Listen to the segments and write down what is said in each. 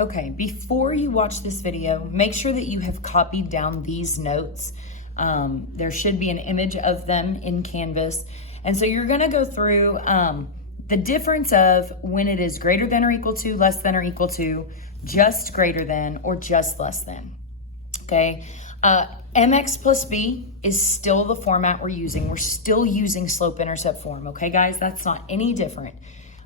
Okay, before you watch this video, make sure that you have copied down these notes. There should be an image of them in Canvas. And so you're gonna go through the difference of when it is greater than or equal to, less than or equal to, just greater than, or just less than, okay? MX plus B is still the format we're using. We're still using slope-intercept form, okay guys? That's not any different.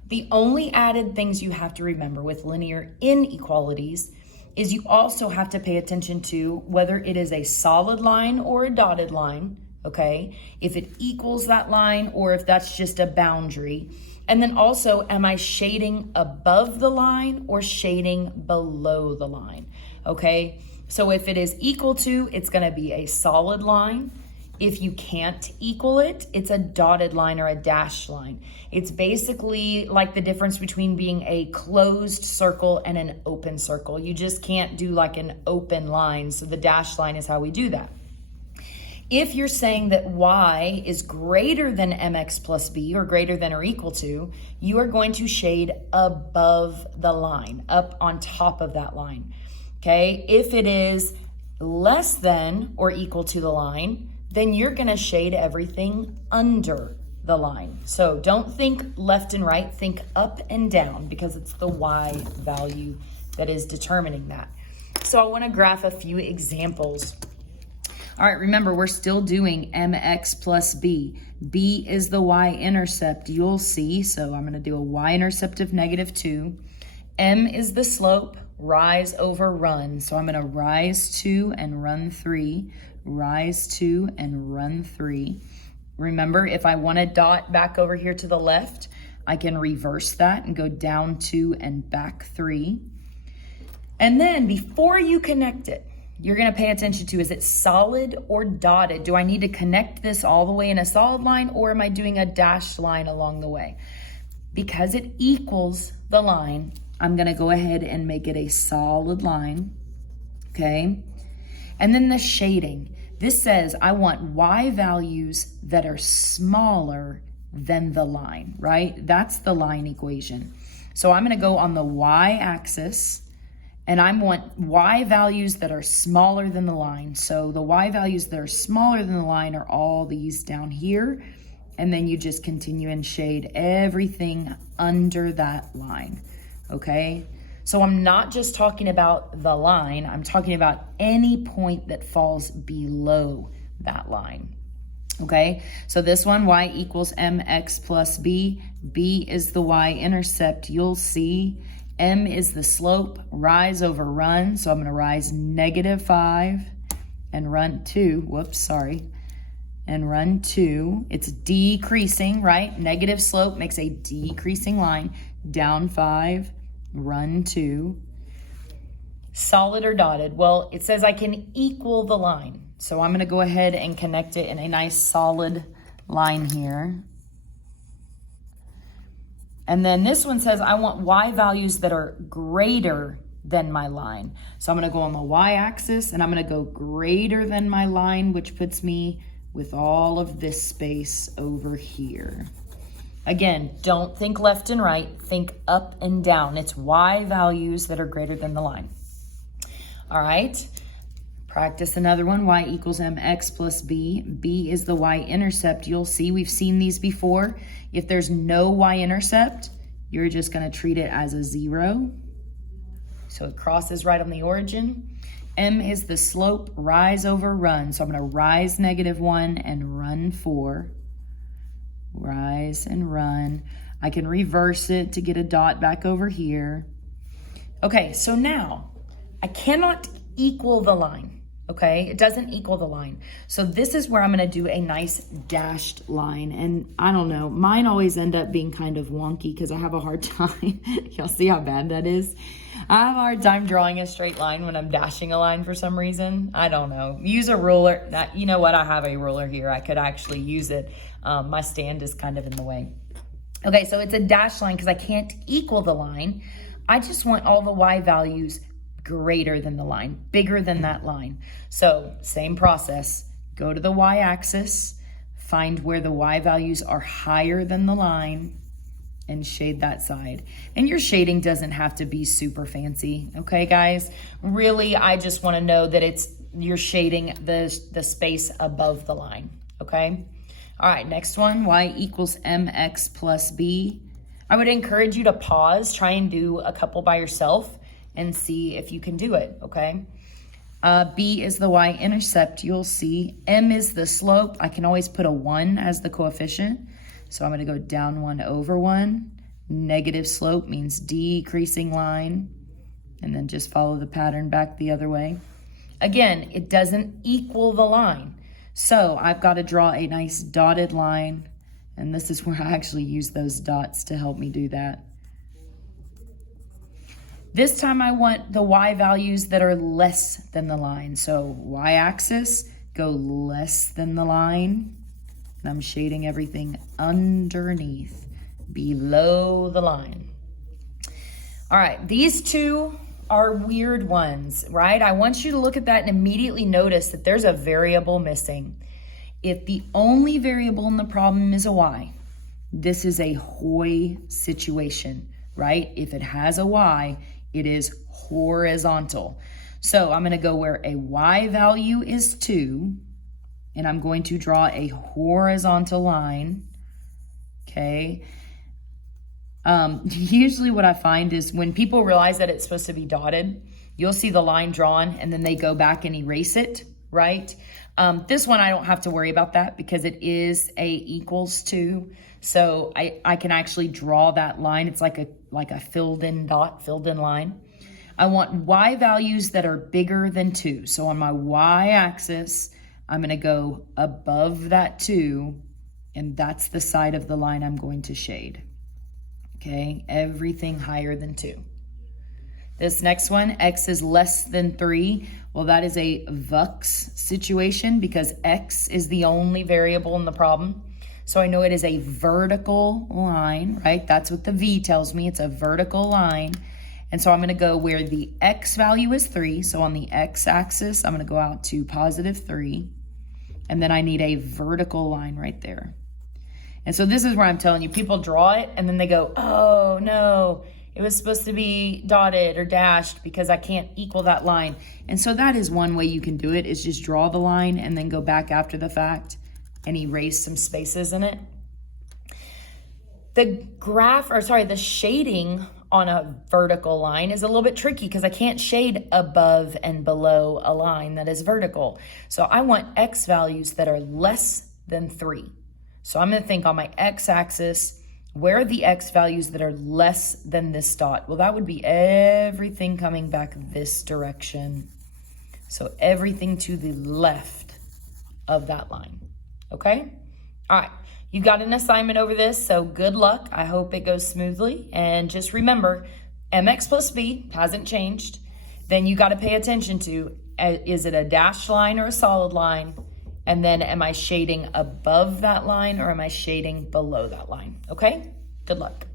The only added things you have to remember with linear inequalities is you also have to pay attention to whether it is a solid line or a dotted line, okay? If it equals that line or if that's just a boundary. And then also, am I shading above the line or shading below the line, okay? So if it is equal to, it's gonna be a solid line. If you can't equal it, it's a dotted line or a dashed line. It's basically like the difference between being a closed circle and an open circle. You just can't do like an open line. So the dashed line is how we do that. If you're saying that y is greater than mx plus b, or greater than or equal to, you are going to shade above the line, up on top of that line, okay? If it is less than or equal to the line, then you're gonna shade everything under the line. So don't think left and right, think up and down, because it's the y value that is determining that. So I wanna graph a few examples. All right, remember, we're still doing mx plus b. B is the y-intercept, you'll see. So I'm gonna do a y-intercept of -2. M is the slope, rise over run. So I'm gonna rise 2 and run 3, rise 2 and run 3. Remember, if I want to dot back over here to the left, I can reverse that and go down 2 and back 3. And then before you connect it, you're going to pay attention to, is it solid or dotted? Do I need to connect this all the way in a solid line, or am I doing a dashed line along the way? Because it equals the line, I'm going to go ahead and make it a solid line, okay? And then the shading. This says I want y values that are smaller than the line, right? That's the line equation. So I'm going to go on the y-axis, and I want y values that are smaller than the line. So the y values that are smaller than the line are all these down here. And then you just continue and shade everything under that line, okay? So I'm not just talking about the line, I'm talking about any point that falls below that line, okay? So this one, y equals mx plus b. B is the y-intercept, you'll see. M is the slope, rise over run. So I'm gonna rise -5 and run 2, whoops, sorry. And run 2, it's decreasing, right? Negative slope makes a decreasing line. Down 5, run 2. Solid or dotted? Well, it says I can equal the line. So I'm gonna go ahead and connect it in a nice solid line here. And then this one says I want y values that are greater than my line. So I'm gonna go on the y-axis and I'm gonna go greater than my line, which puts me with all of this space over here. Again, don't think left and right, think up and down. It's y values that are greater than the line. All right, practice another one, y equals mx plus b. B is the y-intercept. You'll see we've seen these before. If there's no y-intercept, you're just gonna treat it as a 0. So it crosses right on the origin. M is the slope, rise over run. So I'm gonna rise -1 and run 4. Rise and run. I can reverse it to get a dot back over here. Okay, so now I cannot equal the line, okay? It doesn't equal the line. So this is where I'm gonna do a nice dashed line. And I don't know, mine always end up being kind of wonky because I have a hard time. Y'all see how bad that is? I have a hard time drawing a straight line when I'm dashing a line for some reason. I don't know. Use a ruler. You know what? I have a ruler here. I could actually use it. My stand is kind of in the way. Okay, so it's a dashed line because I can't equal the line. I just want all the y values greater than the line, bigger than that line. So same process. Go to the y-axis, find where the y values are higher than the line, and shade that side. And your shading doesn't have to be super fancy, okay, guys? Really, I just want to know that you're shading the space above the line, okay? All right, next one, y equals mx plus b. I would encourage you to pause, try and do a couple by yourself and see if you can do it, okay? B is the y-intercept, you'll see. M is the slope. I can always put a 1 as the coefficient. So I'm going to go down 1 over 1. Negative slope means decreasing line. And then just follow the pattern back the other way. Again, it doesn't equal the line. So I've got to draw a nice dotted line. And this is where I actually use those dots to help me do that. This time I want the y values that are less than the line. So y-axis, go less than the line. And I'm shading everything underneath, below the line. All right, these two are weird ones, right? I want you to look at that and immediately notice that there's a variable missing. If the only variable in the problem is a y, this is a Hoy situation, right? If it has a y, it is horizontal. So I'm going to go where a y value is 2, and I'm going to draw a horizontal line, okay? Usually what I find is when people realize that it's supposed to be dotted, you'll see the line drawn and then they go back and erase it, right? This one I don't have to worry about that because it is a equals 2. So I can actually draw that line. It's like a filled in dot, filled in line. I want y values that are bigger than 2. So on my y-axis, I'm going to go above that 2, and that's the side of the line I'm going to shade. Okay, everything higher than 2. This next one, x is less than 3. Well, that is a VUX situation because x is the only variable in the problem. So I know it is a vertical line, right? That's what the V tells me. It's a vertical line. And so I'm going to go where the x value is 3. So on the x-axis, I'm going to go out to positive 3. And then I need a vertical line right there. And so this is where I'm telling you, people draw it and then they go, oh no, it was supposed to be dotted or dashed because I can't equal that line. And so that is one way you can do it, is just draw the line and then go back after the fact and erase some spaces in it. The shading on a vertical line is a little bit tricky because I can't shade above and below a line that is vertical. So I want x values that are less than 3. So I'm going to think on my x-axis, where are the x values that are less than this dot? Well, that would be everything coming back this direction. So everything to the left of that line. Okay? All right. You got an assignment over this, so good luck. I hope it goes smoothly. And just remember, mx plus b hasn't changed. Then you got to pay attention to, is it a dashed line or a solid line? And then am I shading above that line or am I shading below that line? Okay? Good luck.